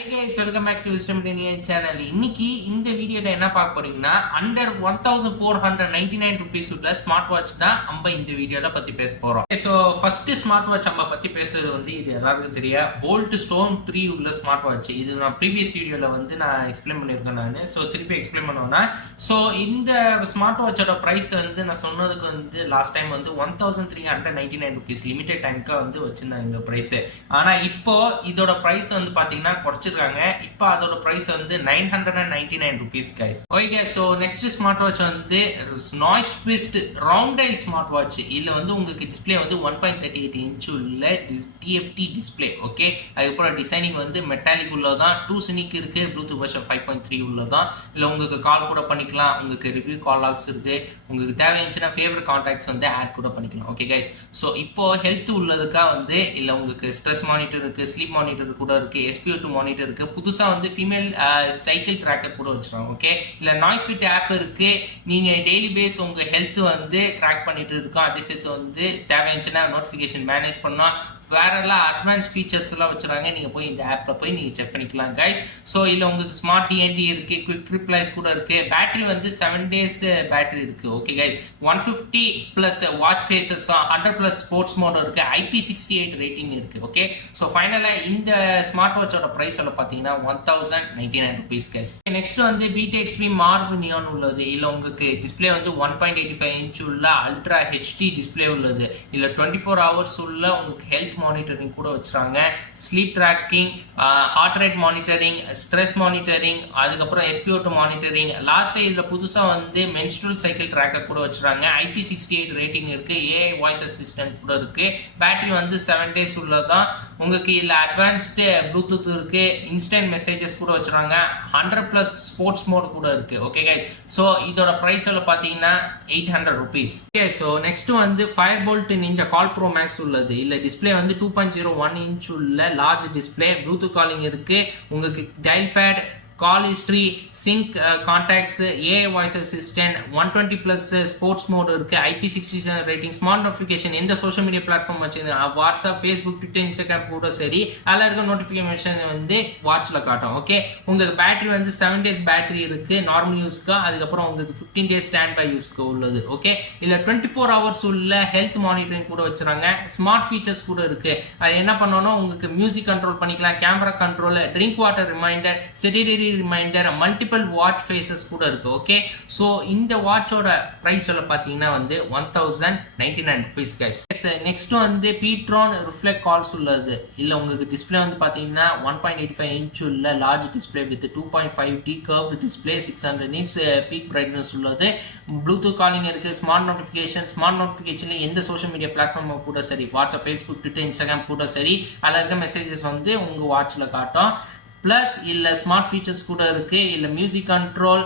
Hi guys, welcome back to 𝗙cie𝗿𝗹𝗀𝗀 channel. இன்னைக்கு இந்த வீடியோல என்ன பார்க்க போறீங்கன்னா அண்டர் 1499 rupees உள்ள ஸ்மார்ட் வாட்ச் தான் நம்ம இந்த வீடியோல பத்தி பேச போறோம். சோ ஃபர்ஸ்ட் ஸ்மார்ட் வாட்ச் நம்ம பத்தி பேசுறது வந்து இது எல்லாருக்கும் தெரியும் போல்ட் ஸ்டோன் 3 உள்ள ஸ்மார்ட் வாட்ச். இது நான் ப்ரீவியஸ் வீடியோல வந்து நான் எக்ஸ்பிளைன் பண்ணிருக்கேன் நான். சோ திருப்பி எக்ஸ்பிளைன் பண்ணனும்னா சோ இந்த ஸ்மார்ட் வாட்சோட பிரைஸ் வந்து நான் சொன்னதுக்கு வந்து லாஸ்ட் டைம் வந்து 1399 rupees லிமிடெட் டைம்க்கு வந்து வச்சிருந்தாங்க இந்த பிரைஸ். ஆனா இப்போ இதோட பிரைஸ் வந்து பாத்தீங்கன்னா குறைச்சிருக்காங்க. இப்போ அதோட பிரைஸ் வந்து 999 rupees guys. Okay so next smart watch வந்து Noise twist round dial smart watch. இதுல வந்து உங்களுக்கு டிஸ்ப்ளே வந்து 1.38 இன்ச் உள்ள டிஎஃப்டி டிஸ்ப்ளே. ஓகே அதுக்கப்புறம் டிசைனிங் வந்து மெட்டாலிக் உள்ளதான், 2 சினிக் இருக்கு, ப்ளூடூத் வெர்ஷன் 5.3 உள்ளதான். இல்ல உங்களுக்கு கால் கூட பண்ணிக்கலாம், உங்களுக்கு ரிவ்யூ கால் லாக்ஸ் இருக்கு, உங்களுக்கு தேவையாச்சுன்னா ஃபேவரட் கான்டாக்ட்ஸ் வந்து ஆட் கூட பண்ணிக்கலாம். ஓகே கைஸ் ஸோ இப்போ ஹெல்த் உள்ளதுக்காக வந்து இல்லை உங்களுக்கு ஸ்ட்ரெஸ் மானிட்டர் இருக்கு, ஸ்லீப் மானிட்டர் கூட இருக்கு, SpO2 மானிட்டர் இருக்கு, புதுசாக வந்து ஃபீமேல் சைக்கிள் ட்ராக்கர் கூட வச்சுருக்காங்க. ஓகே இல்லை நாய்ஸ் ஃபிட் ஆப் இருக்கு, நீங்கள் டெய்லி பேஸ் உங்கள் ஹெல்த் வந்து ட்ராக் பண்ணிட்டு இருக்கோம். அதே சேர்த்து வந்து தேவையாச்சுன்னா நோட்டிஃபிகேஷன் மேனேஜ் பண்ணால் வேறெல்லாம் அட்வான்ஸ் ஃபீச்சர்ஸ் எல்லாம் வச்சுருக்காங்க. நீங்கள் போய் இந்த ஆப்பில் போய் நீங்கள் செக் பண்ணிக்கலாம் கைஸ். ஸோ இதில் உங்களுக்கு ஸ்மார்ட் டிஎன்டி இருக்குது, குவிக் ரிப்ளைஸ் கூட இருக்குது, பேட்டரி வந்து 7 days பேட்டரி இருக்குது. Okay guys 150 + watch faces, 100+ sports mode இருக்குது, IP68 ரேட்டிங் இருக்குது. ஓகே ஸோ ஃபைனலாக இந்த ஸ்மார்ட் வாட்சோட ப்ரைஸ் எல்லாம் பார்த்தீங்கன்னா 1099 rupees கைஸ். நெக்ஸ்ட் வந்து BTXP மார்வ் நியான் உள்ளது. இதில் உங்களுக்கு டிஸ்பிளே வந்து 1.85 இன்ச் உள்ள அல்ட்ரா ஹெச்டி டிஸ்பிளே உள்ளது. இதில் 24 hours உள்ள உங்களுக்கு ஹெல்த் மானிட்டரிங் கூட வச்சுறாங்க, sleep tracking, heart rate monitoring, stress monitoring, அதுக்கப்புறம் SpO2 மானிட்டரிங். லாஸ்ட் இதில் புதுசாக வந்து மென்ஸ்ட்ரல் சைக்கிள் ட்ராக்கர் கூட வச்சுறாங்க, IP68 ரேட்டிங் இருக்கு, AI வாய்ஸ் அசிஸ்டன்ட் கூட இருக்கு, பேட்டரி வந்து 7 days உள்ளதான். உங்களுக்கு இதில் அட்வான்ஸ்டு ப்ளூடூத் இருக்கு, இன்ஸ்டன்ட் மெசேஜஸ் கூட வச்சுறாங்க, 100+ ஸ்போர்ட்ஸ் மோட் கூட இருக்கு. ஓகே கைஸ் ஸோ இதோட ப்ரைஸ் எல்லாம் பார்த்தீங்கன்னா 800 rupees. ஓகே ஸோ நெக்ஸ்ட் வந்து Fire-Boltt ninja call bro maths உள்ளது. இல்லை டிஸ்பிளே வந்து 2.01 இன்ச் உள்ள லார்ஜ் டிஸ்பிளே, ப்ளூடூத் காலிங் இருக்கு, உங்களுக்கு dial pad, call history, sync contacts, AI voice assistant, 120+ sports mode இருக்கு, IP67 ரேட்டிங், ஸ்மார்ட் நோட்டிஃபிகேஷன், எந்த சோஷியல் மீடியா பிளாட்ஃபார்ம் வச்சுருங்க வாட்ஸ்அப், ஃபேஸ்புக், ட்விட்டர், இன்ஸ்டாகிராம் கூட சரி அதில் இருக்க நோட்டிஃபிகேஷன் வந்து வாட்சில் காட்டும். ஓகே உங்களுக்கு பேட்டரி வந்து 7 days பேட்டரி இருக்கு நார்மல் யூஸ்க்கு, அதுக்கப்புறம் உங்களுக்கு 15 days ஸ்டாண்ட் பை யூஸ்க்கு உள்ளது. ஓகே இல்லை 24 hours உள்ள ஹெல்த் மானிட்டரிங் கூட வச்சுறாங்க, ஸ்மார்ட் ஃபீச்சர்ஸ் கூட இருக்கு. அது என்ன பண்ணணும், உங்களுக்கு மியூசிக் கண்ட்ரோல் பண்ணிக்கலாம், camera control, drink water reminder, sedentary reminder, multiple watch faces கூட இருக்கு. ஓகே ஸோ இந்த வாட்சோட பிரைஸ் பார்த்தீங்கன்னா வந்து 1099 rupees கைஸ். நெக்ஸ்ட் வந்து பீட்ரான் ரிஃப்ளெக்ட் கால்ஸ் உள்ளது. இல்லை உங்களுக்கு டிஸ்பிளே வந்து பார்த்தீங்கன்னா 1.85 இன்ச் உள்ள large display with 2.5D curved display, 600 nits peak brightness உள்ளது, ப்ளூடூத் காலிங் இருக்கு, ஸ்மார்ட் நோட்டிஃபிகேஷன்ல எந்த சோஷியல் மீடியா பிளாட்ஃபார்ம் கூட சரி வாட்ஸ்அப், ஃபேஸ்புக், ட்விட்டர், இன்ஸ்டாகிராம் கூட சரி அதில் இருக்க மெசேஜஸ் வந்து உங்கள் வாட்சில் காட்டும். ப்ளஸ் இல்லை ஸ்மார்ட் ஃபீச்சர்ஸ் கூட இருக்குது. இல்லை music control,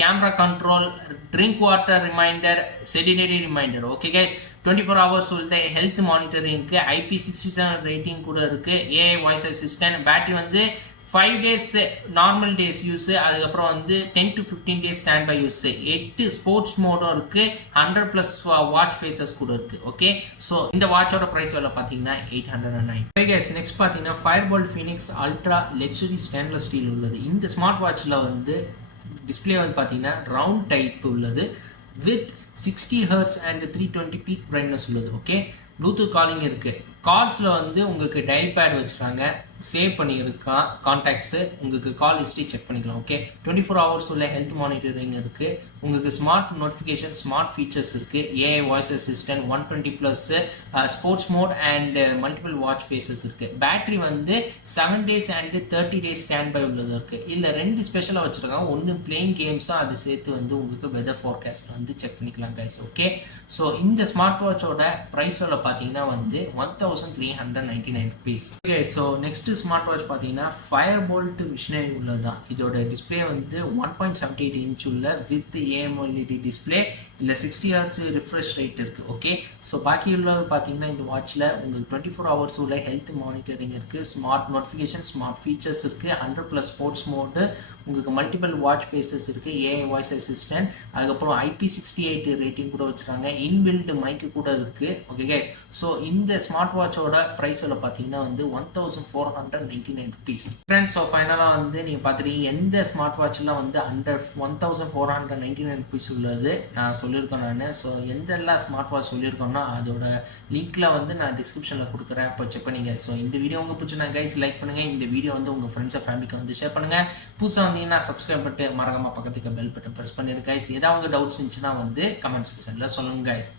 camera control, drink water reminder, sedentary reminder. Okay guys 24 hours உள்ள ஹெல்த் மானிட்டரிங்க்கு, IP67 ரேட்டிங் கூட இருக்குது, AI வாய்ஸ் அசிஸ்டன்ட், பேட்டரி வந்து 5 days நார்மல் டேஸ் யூஸு, அதுக்கப்புறம் வந்து 10 to 15 days standby use, 8 sports மோடும் இருக்குது, 100+ வாட்ச் ஃபேஸஸ் கூட இருக்குது. ஓகே ஸோ இந்த வாட்சோட ப்ரைஸ் வேலை பார்த்தீங்கன்னா 809. ஓகே நெக்ஸ்ட் பார்த்தீங்கன்னா Fire-Boltt Phoenix ultra luxury stainless steel உள்ளது. இந்த ஸ்மார்ட் வாட்சில் வந்து டிஸ்பிளே வந்து பார்த்தீங்கன்னா ரவுண்ட் டைப் உள்ளது with 60 Hz and 320 peak brightness உள்ளது. ஓகே ப்ளூடூத் காலிங் இருக்குது, கால்ஸில் வந்து உங்களுக்கு டயல் பேட் வச்சுருக்காங்க, சேவ் பண்ணியிருக்கா கான்டாக்ட்ஸு, உங்களுக்கு கால் ஹிஸ்ட்ரி செக் பண்ணிக்கலாம். ஓகே 24 hours உள்ள ஹெல்த் மானிட்டரிங் இருக்குது, உங்களுக்கு ஸ்மார்ட் நோட்டிஃபிகேஷன், ஸ்மார்ட் ஃபீச்சர்ஸ் இருக்குது, AI voice assistant, 120+ sports mode and multiple watch faces இருக்குது. பேட்டரி வந்து 7 days and 30 days standby உள்ளது இருக்குது. இல்லை 2 ஸ்பெஷலாக வச்சுருக்காங்க, ஒன்று பிளேயிங் கேம்ஸாக அது சேர்த்து வந்து உங்களுக்கு வெதர் ஃபோர்காஸ்ட் வந்து செக் பண்ணிக்கலாம் கைஸ். ஓகே ஸோ இந்த ஸ்மார்ட் வாட்சோட ப்ரைஸ் பார்த்தீங்கன்னா வந்து 1399 rupees. Okay so next smart watch பார்த்தீங்கன்னா ஃபயர்போல்ட் விஷனரி உள்ளதான். இதோட டிஸ்பிளே வந்து 1.78 இன்ச் உள்ள வித் AMOLED டிஸ்பிளே, இல்லை 60 Hz ரிஃப்ரெஷ் ரேட் இருக்குது. ஓகே ஸோ பாக்கி உள்ளது பார்த்தீங்கன்னா இந்த வாட்சில் உங்களுக்கு 24 hours உள்ள ஹெல்த் மானிட்டரிங் இருக்குது, ஸ்மார்ட் நோட்டிஃபிகேஷன், ஸ்மார்ட் ஃபீச்சர்ஸ் இருக்குது, 100+ ஸ்போர்ட்ஸ் மோடு, உங்களுக்கு மல்டிபிள் வாட்ச் ஃபேஸஸ் இருக்குது, AI வாய்ஸ் அசிஸ்டன்ட், அதுக்கப்புறம் IP68 ரேட்டிங் கூட வச்சுருக்காங்க, இன்பில்ட் மைக்கு கூட இருக்குது. ஓகே கைஸ் ஸோ இந்த ஸ்மார்ட் வாட்ச் வாட்சோட ப்ரைஸில் பார்த்தீங்கன்னா வந்து 1499 ருபீஸ் ஃப்ரெண்ட்ஸ். ஸோ ஃபைனலாக வந்து நீங்கள் பார்த்துட்டீங்க எந்த ஸ்மார்ட் வாட்ச்லாம் வந்து அண்டர் 1499 ருபீஸ் உள்ளது நான் சொல்லியிருக்கேன் நான். ஸோ எந்தெல்லாம் ஸ்மார்ட் வாட்ச் சொல்லியிருக்கோன்னா அதோட லிங்க்கில் வந்து நான் டிஸ்கிரிப்ஷனில் கொடுக்குறேன், இப்போ செக் பண்ணிங்க. ஸோ இந்த வீடியோ உங்களுக்கு பிடிச்சினா கைஸ் லைக் பண்ணுங்கள், இந்த வீடியோ வந்து உங்கள் ஃப்ரெண்ட்ஸ் ஃபேமிலிக்கு வந்து ஷேர் பண்ணுங்கள். புதுசாக வந்தீங்கன்னா சப்ஸ்கிரைப் பண்ணிட்டு மறக்காம பக்கத்துக்கு பெல் பட்டன் ப்ரெஸ் பண்ணிடுங்க கைஸ். ஏதாவது உங்கள் டவுட்ஸ் இருந்துச்சுன்னா வந்து கமெண்ட் செக்ஷனில் சொல்லுங்கள் கைஸ்.